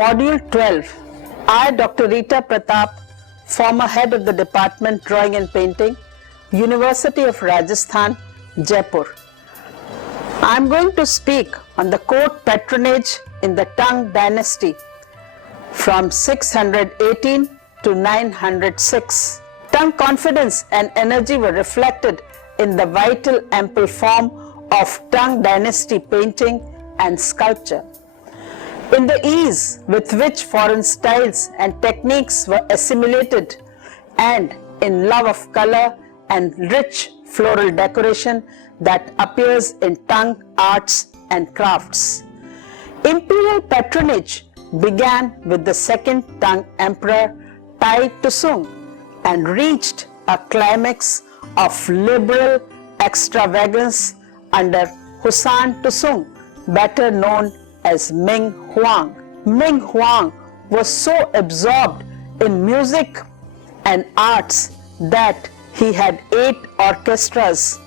Module 12. I, Dr. Rita Pratap, former head of the Department Drawing and Painting, University of Rajasthan, Jaipur. I am going to speak on the court patronage in the Tang dynasty from 618 to 906. Tang confidence and energy were reflected in the vital ample form of Tang dynasty painting and sculpture. In the ease with which foreign styles and techniques were assimilated, and in love of color and rich floral decoration that appears in Tang arts and crafts. Imperial patronage began with the second Tang emperor Tai Tusung and reached a climax of liberal extravagance under Husan Tusung, better known as Ming Huang. Ming Huang was so absorbed in music and arts that he had 8 orchestras,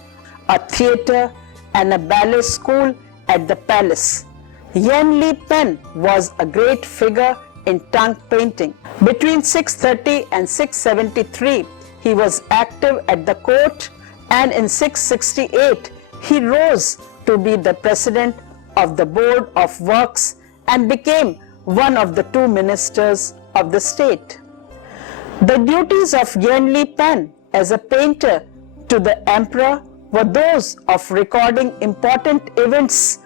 a theatre and a ballet school at the palace. Yan Li Pen was a great figure in Tang painting. Between 630 and 673, he was active at the court, and in 668, he rose to be the president of the Board of Works and became one of the 2 ministers of the state. The duties of Yan Li Pen as a painter to the emperor were those of recording important events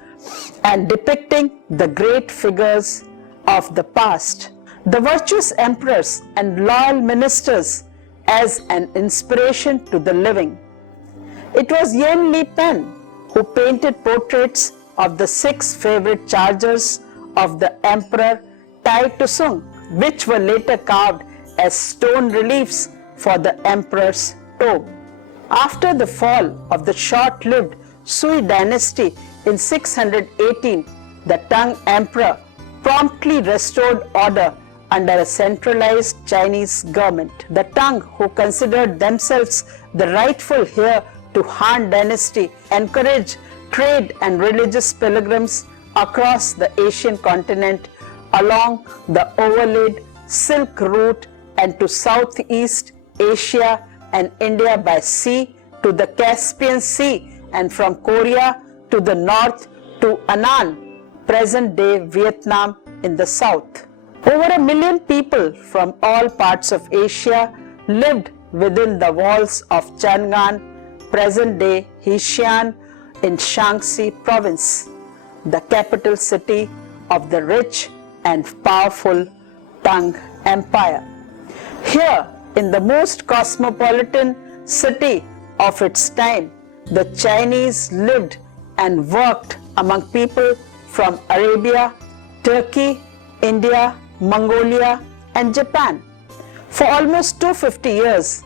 and depicting the great figures of the past. The virtuous emperors and loyal ministers as an inspiration to the living. It was Yan Li Pen who painted portraits of the 6 favorite chargers of the emperor Tai Tusung, which were later carved as stone reliefs for the emperor's tomb. After the fall of the short-lived Sui dynasty in 618, the Tang emperor promptly restored order under a centralized Chinese government. The Tang, who considered themselves the rightful heir to Han dynasty, encouraged trade and religious pilgrims across the Asian continent along the overlaid Silk Route and to Southeast Asia and India by sea to the Caspian Sea, and from Korea to the north to Annan, present-day Vietnam in the south. Over 1 million people from all parts of Asia lived within the walls of Chang'an, present-day Hexian, in Shaanxi province, the capital city of the rich and powerful Tang Empire. Here, in the most cosmopolitan city of its time, the Chinese lived and worked among people from Arabia, Turkey, India, Mongolia, and Japan. For almost 250 years,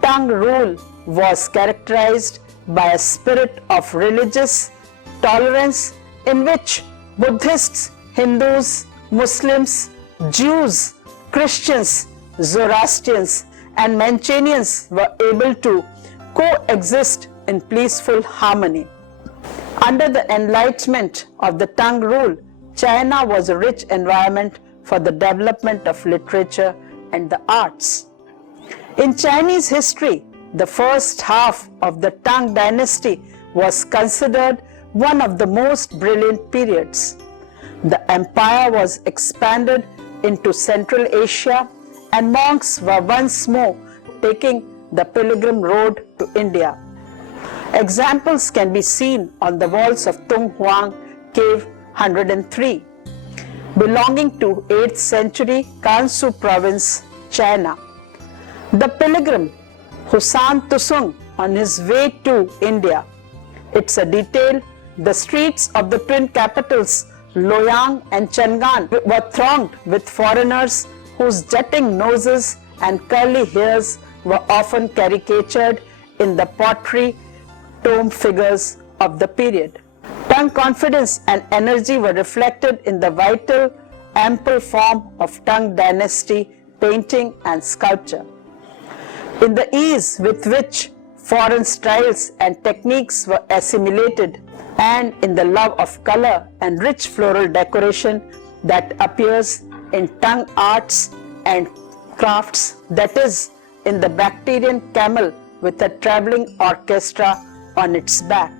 Tang rule was characterized by a spirit of religious tolerance in which Buddhists, Hindus, Muslims, Jews, Christians, Zoroastrians, and Manchurians were able to coexist in peaceful harmony. Under the enlightenment of the Tang rule, China was a rich environment for the development of literature and the arts. In Chinese history, the first half of the Tang dynasty was considered one of the most brilliant periods. The empire was expanded into Central Asia, and monks were once more taking the pilgrim road to India. Examples can be seen on the walls of Tung Huang Cave 103, belonging to 8th century Gansu province, China. The pilgrim Husan Tusung on his way to India. It's a detail. The streets of the twin capitals Loyang and Chang'an were thronged with foreigners whose jutting noses and curly hairs were often caricatured in the pottery tomb figures of the period. Tang confidence and energy were reflected in the vital, ample form of Tang dynasty painting and sculpture. In the ease with which foreign styles and techniques were assimilated, and in the love of color and rich floral decoration that appears in Tang arts and crafts, that is, in the Bactrian camel with a traveling orchestra on its back.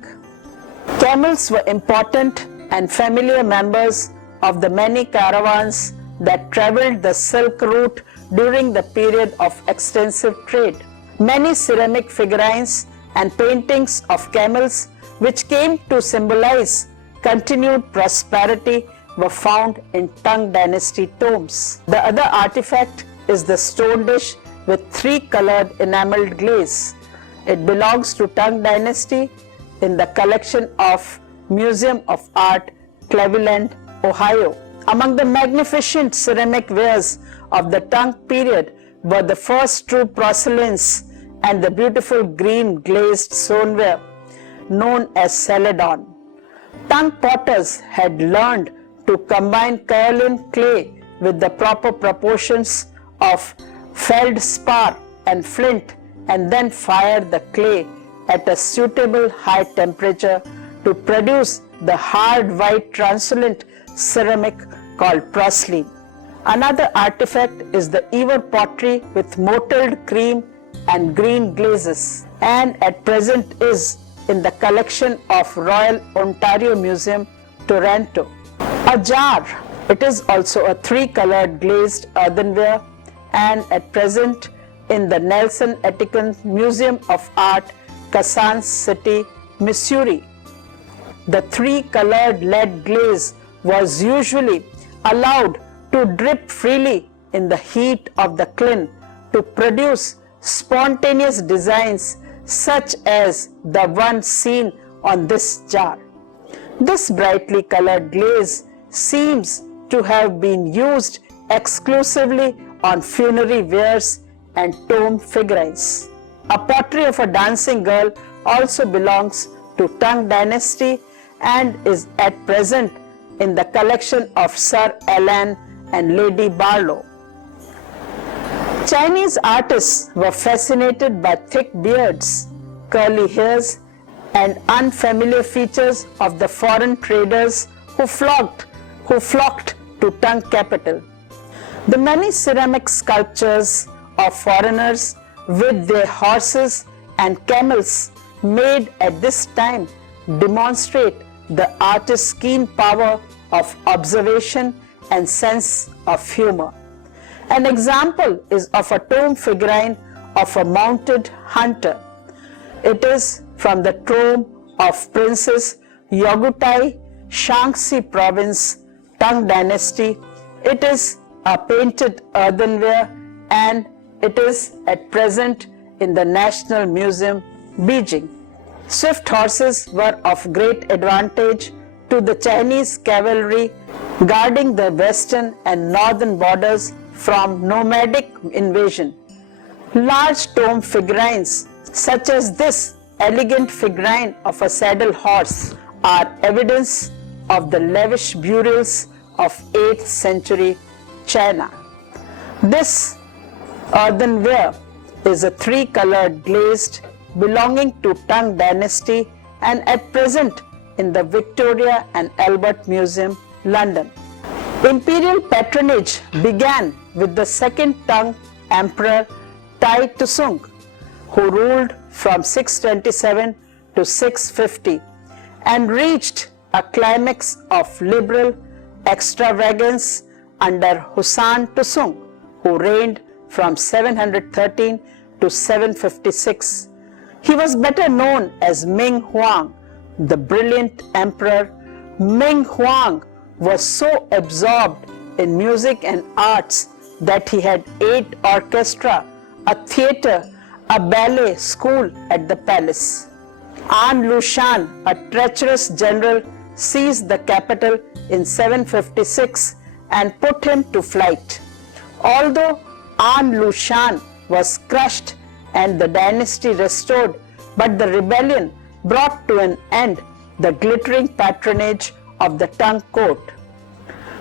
Camels were important and familiar members of the many caravans that traveled the Silk Route during the period of extensive trade. Many ceramic figurines and paintings of camels, which came to symbolize continued prosperity, were found in Tang Dynasty tombs. The other artifact is the stone dish with 3-colored enameled glaze. It belongs to Tang Dynasty in the collection of Museum of Art, Cleveland, Ohio. Among the magnificent ceramic wares of the Tang period were the first true porcelains and the beautiful green glazed stoneware known as celadon. Tang potters had learned to combine kaolin clay with the proper proportions of feldspar and flint and then fire the clay at a suitable high temperature to produce the hard white translucent ceramic called porcelain. Another artifact is the Ewer pottery with mottled cream and green glazes, and at present is in the collection of Royal Ontario Museum, Toronto. A jar. It is also a 3-colored glazed earthenware and at present in the Nelson Etiquette Museum of Art, Kansas City, Missouri. The 3-colored lead glaze was usually allowed to drip freely in the heat of the kiln to produce spontaneous designs such as the one seen on this jar. This brightly colored glaze seems to have been used exclusively on funerary wares and tomb figurines. A pottery of a dancing girl also belongs to Tang Dynasty and is at present in the collection of Sir Alan and Lady Barlow. Chinese artists were fascinated by thick beards, curly hairs, and unfamiliar features of the foreign traders who flocked to Tang capital. The many ceramic sculptures of foreigners with their horses and camels made at this time demonstrate the artist's keen power of observation and sense of humor. An example is of a tomb figurine of a mounted hunter. It is from the tomb of Princess Yogutai, Shaanxi Province, Tang Dynasty. It is a painted earthenware and it is at present in the National Museum, Beijing. Swift horses were of great advantage to the Chinese cavalry guarding the western and northern borders from nomadic invasion. Large tomb figurines such as this elegant figurine of a saddle horse are evidence of the lavish burials of 8th century China. This earthenware is a 3-colored glazed belonging to Tang Dynasty and at present in the Victoria and Albert Museum, London. Imperial patronage began with the second Tang Emperor Tai Tusung, who ruled from 627 to 650 and reached a climax of liberal extravagance under Husan Tusung, who reigned from 713 to 756. He was better known as Ming Huang, the brilliant emperor. Ming Huang was so absorbed in music and arts that he had 8 orchestra, a theatre, a ballet school at the palace. An Lushan, a treacherous general, seized the capital in 756 and put him to flight. Although An Lushan was crushed and the dynasty restored, but the rebellion brought to an end the glittering patronage of the Tang court.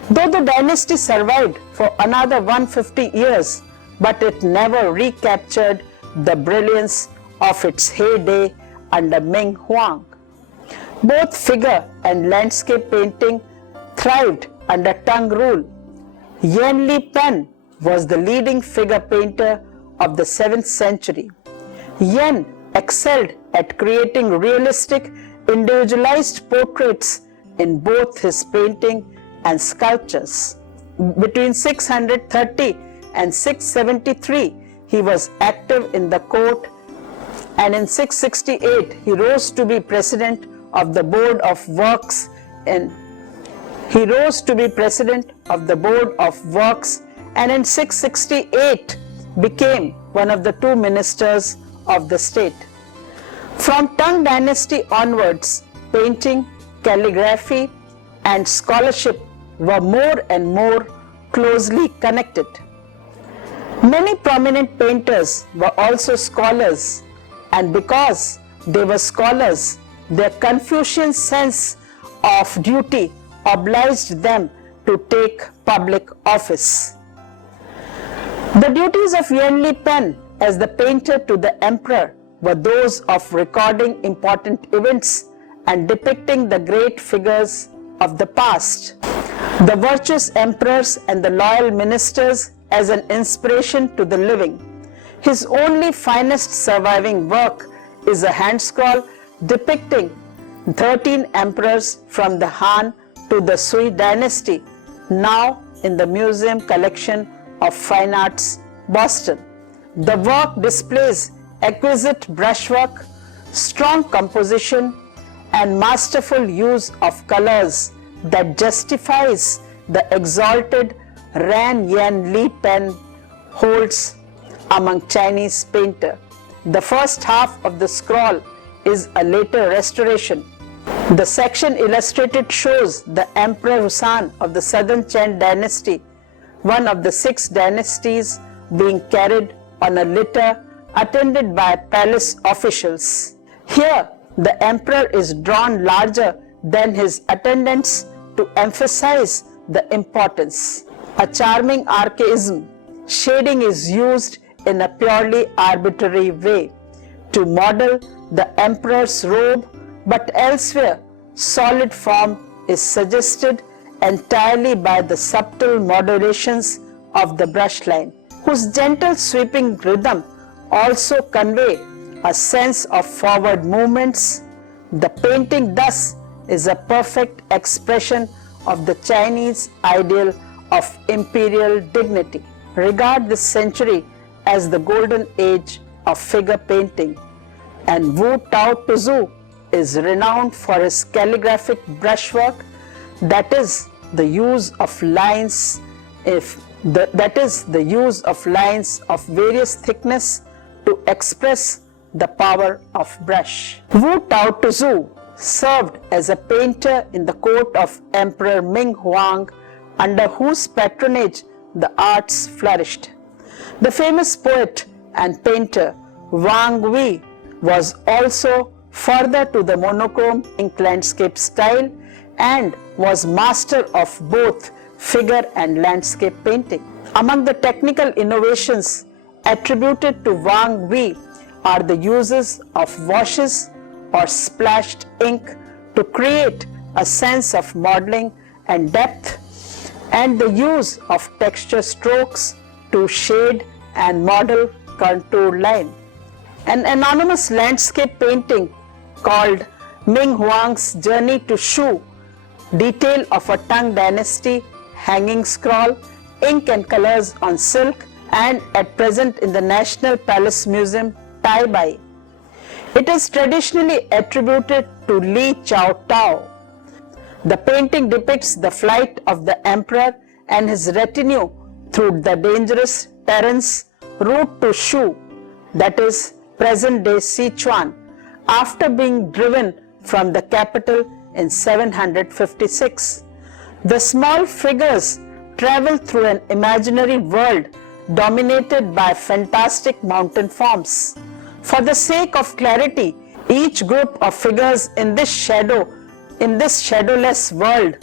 Though the dynasty survived for another 150 years, but it never recaptured the brilliance of its heyday under Ming Huang. Both figure and landscape painting thrived under Tang rule. Yan Li Pen was the leading figure painter of the 7th century. Yan excelled at creating realistic, individualized portraits in both his painting and sculptures. Between 630 and 673, he was active in the court, and in 668 he rose to be president of the Board of Works and in 668 became one of the two ministers of the state. From Tang dynasty onwards, painting, calligraphy and scholarship were more and more closely connected. Many prominent painters were also scholars, and because they were scholars, their Confucian sense of duty obliged them to take public office. The duties of Yan Li Pen as the painter to the emperor were those of recording important events and depicting the great figures of the past, the virtuous emperors and the loyal ministers as an inspiration to the living. His only finest surviving work is a hand scroll depicting 13 emperors from the Han to the Sui dynasty, now in the Museum Collection of Fine Arts, Boston. The work displays exquisite brushwork, strong composition, and masterful use of colors that justifies the exalted rank Yan Li Pen holds among Chinese painters. The first half of the scroll is a later restoration. The section illustrated shows the Emperor Husan of the Southern Chen dynasty, one of the 6 dynasties, being carried on a litter attended by palace officials. Here, the emperor is drawn larger than his attendants to emphasize the importance. A charming archaism, shading is used in a purely arbitrary way to model the emperor's robe, but elsewhere solid form is suggested entirely by the subtle modulations of the brush line, whose gentle sweeping rhythm also convey a sense of forward movements. The painting thus is a perfect expression of the Chinese ideal of imperial dignity. Regard this century as the golden age of figure painting, and Wu Tao Tuzu is renowned for his calligraphic brushwork, that is the use of lines of various thickness to express the power of brush. Wu Tao Tuzu served as a painter in the court of Emperor Ming Huang, under whose patronage the arts flourished. The famous poet and painter Wang Wei was also further to the monochrome ink landscape style and was master of both figure and landscape painting. Among the technical innovations attributed to Wang Wei are the uses of washes or splashed ink to create a sense of modeling and depth, and the use of texture strokes to shade and model contour line. An anonymous landscape painting called Ming Huang's Journey to Shu, detail of a Tang dynasty hanging scroll, ink and colors on silk, and at present in the National Palace Museum, Taipei. It is traditionally attributed to Li Chao Tao. The painting depicts the flight of the emperor and his retinue through the dangerous terrains route to Shu, that is present-day Sichuan, after being driven from the capital in 756. The small figures travel through an imaginary world dominated by fantastic mountain forms. For the sake of clarity, each group of figures in this shadowless world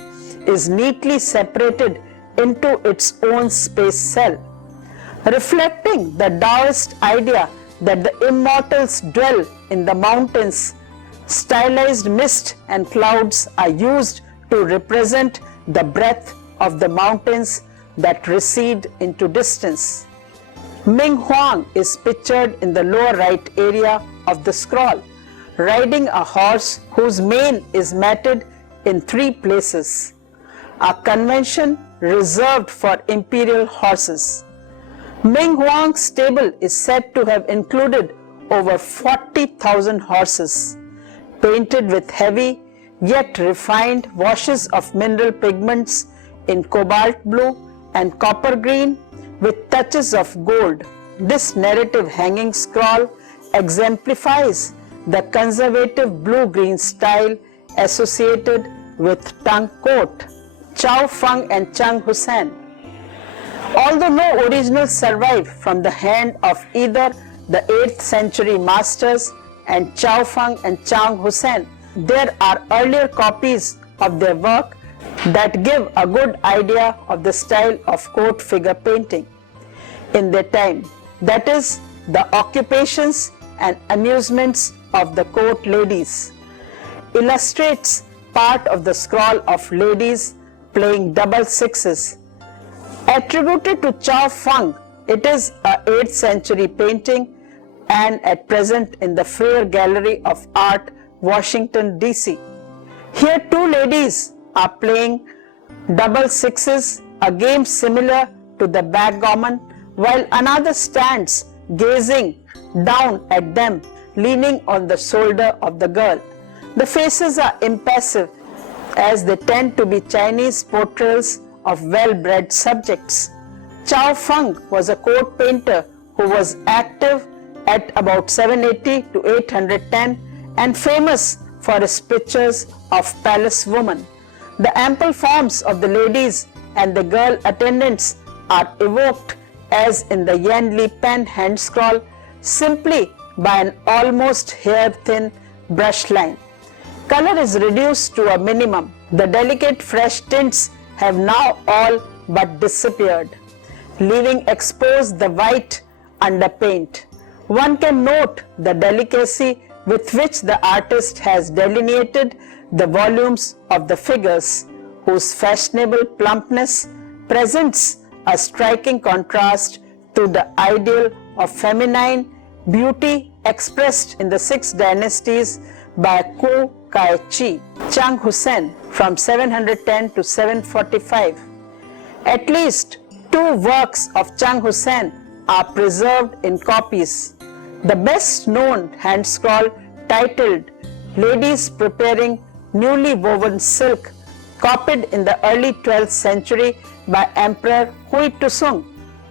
is neatly separated into its own space cell, reflecting the Taoist idea that the immortals dwell in the mountains. Stylized mist and clouds are used to represent the breadth of the mountains, that recede into distance. Ming Huang is pictured in the lower right area of the scroll, riding a horse whose mane is matted in 3 places, a convention reserved for imperial horses. Ming Huang's stable is said to have included over 40,000 horses, painted with heavy yet refined washes of mineral pigments in cobalt blue and copper green with touches of gold. This narrative hanging scroll exemplifies the conservative blue-green style associated with Tang court, Chao Feng and Chang Hussein. Although no originals survive from the hand of either the 8th century masters and Chao Feng and Chang Hussein, there are earlier copies of their work that give a good idea of the style of court figure painting in their time, that is, the occupations and amusements of the court ladies. Illustrates part of the scroll of ladies playing double sixes. Attributed to Chao Feng, it is a 8th century painting and at present in the Freer Gallery of Art, Washington, D.C. Here 2 ladies are playing double sixes, a game similar to the backgammon, while another stands gazing down at them, leaning on the shoulder of the girl. The faces are impassive, as they tend to be Chinese portrayals of well-bred subjects. Chao Feng was a court painter who was active at about 780 to 810 and famous for his pictures of palace women. The ample forms of the ladies and the girl attendants are evoked, as in the Yan Li pen hand scroll, simply by an almost hair-thin brush line. Color is reduced to a minimum. The delicate fresh tints have now all but disappeared, leaving exposed the white underpaint. One can note the delicacy with which the artist has delineated the volumes of the figures, whose fashionable plumpness presents a striking contrast to the ideal of feminine beauty expressed in the 6 dynasties by Ku Kai Chi, Chang Hussein from 710 to 745. At least 2 works of Chang Hussein are preserved in copies. The best known hand scroll, titled Ladies Preparing Newly Woven Silk, copied in the early 12th century by Emperor Hui Tusung,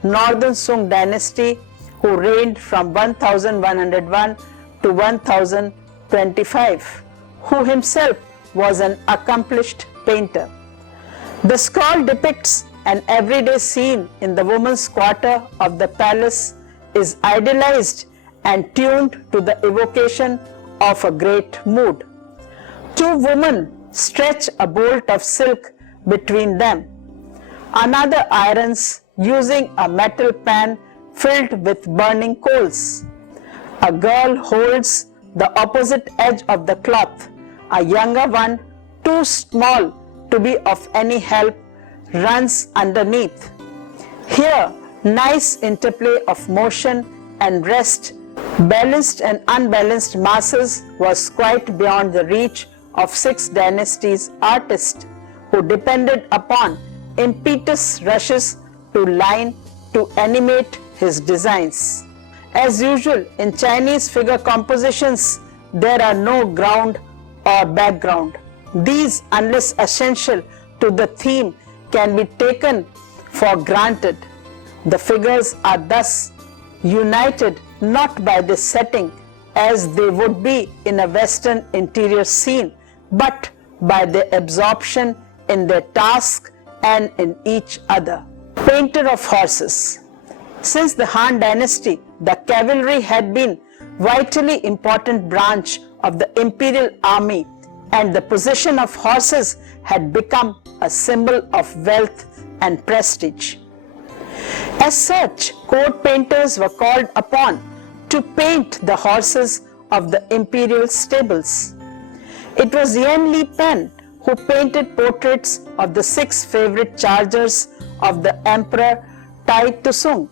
Northern Sung dynasty, who reigned from 1101 to 1025, who himself was an accomplished painter. The scroll depicts an everyday scene in the women's quarter of the palace, is idealized and tuned to the evocation of a great mood. 2 women stretch a bolt of silk between them. Another irons using a metal pan filled with burning coals. A girl holds the opposite edge of the cloth. A younger one, too small to be of any help, runs underneath. Here, nice interplay of motion and rest, balanced and unbalanced masses, was quite beyond the reach of 6 dynasties artists, who depended upon impetuous rushes to line to animate his designs. As usual in Chinese figure compositions, there are no ground or background. These, unless essential to the theme, can be taken for granted. The figures are thus united not by this setting as they would be in a Western interior scene, but by their absorption in their task and in each other. Painter of horses. Since the Han dynasty, the cavalry had been vitally important branch of the imperial army, and the possession of horses had become a symbol of wealth and prestige. As such, court painters were called upon to paint the horses of the imperial stables. It was Yan Li Pen who painted portraits of the 6 favorite chargers of the Emperor Tai Tusung,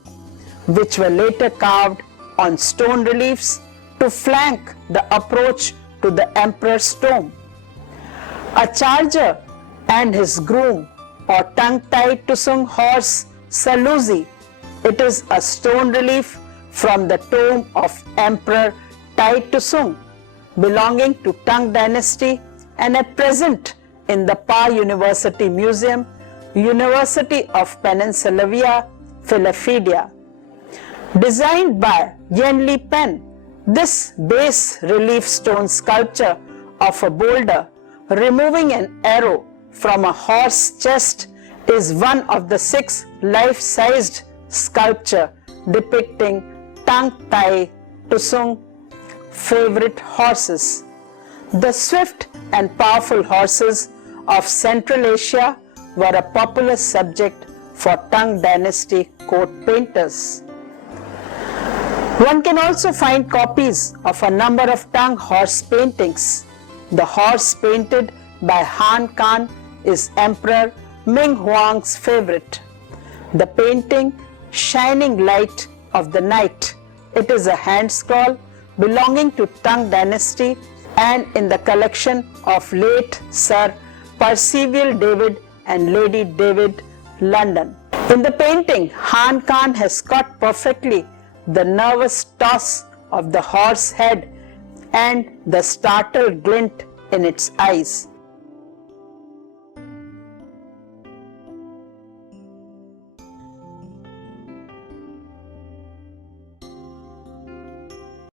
which were later carved on stone reliefs to flank the approach to the emperor's tomb. A charger and his groom or tongue Tai Tusung horse Salusi. It is a stone relief from the tomb of Emperor Tai Tusung belonging to Tang dynasty and at present in the Pa University Museum, University of Pennsylvania, Philadelphia. Designed by Yen Li Pen, this bas relief stone sculpture of a boulder removing an arrow from a horse chest is one of the 6 life-sized sculpture depicting Tang Tai Tusung favorite horses. The swift and powerful horses of Central Asia were a popular subject for Tang dynasty court painters. One can also find copies of a number of Tang horse paintings. The horse painted by Han Khan is Emperor Ming Huang's favorite. The painting Shining Light of the Night. It is a hand scroll belonging to Tang dynasty and in the collection of late Sir Percival David and Lady David, London. In the painting, Han Khan has caught perfectly the nervous toss of the horse head and the startled glint in its eyes.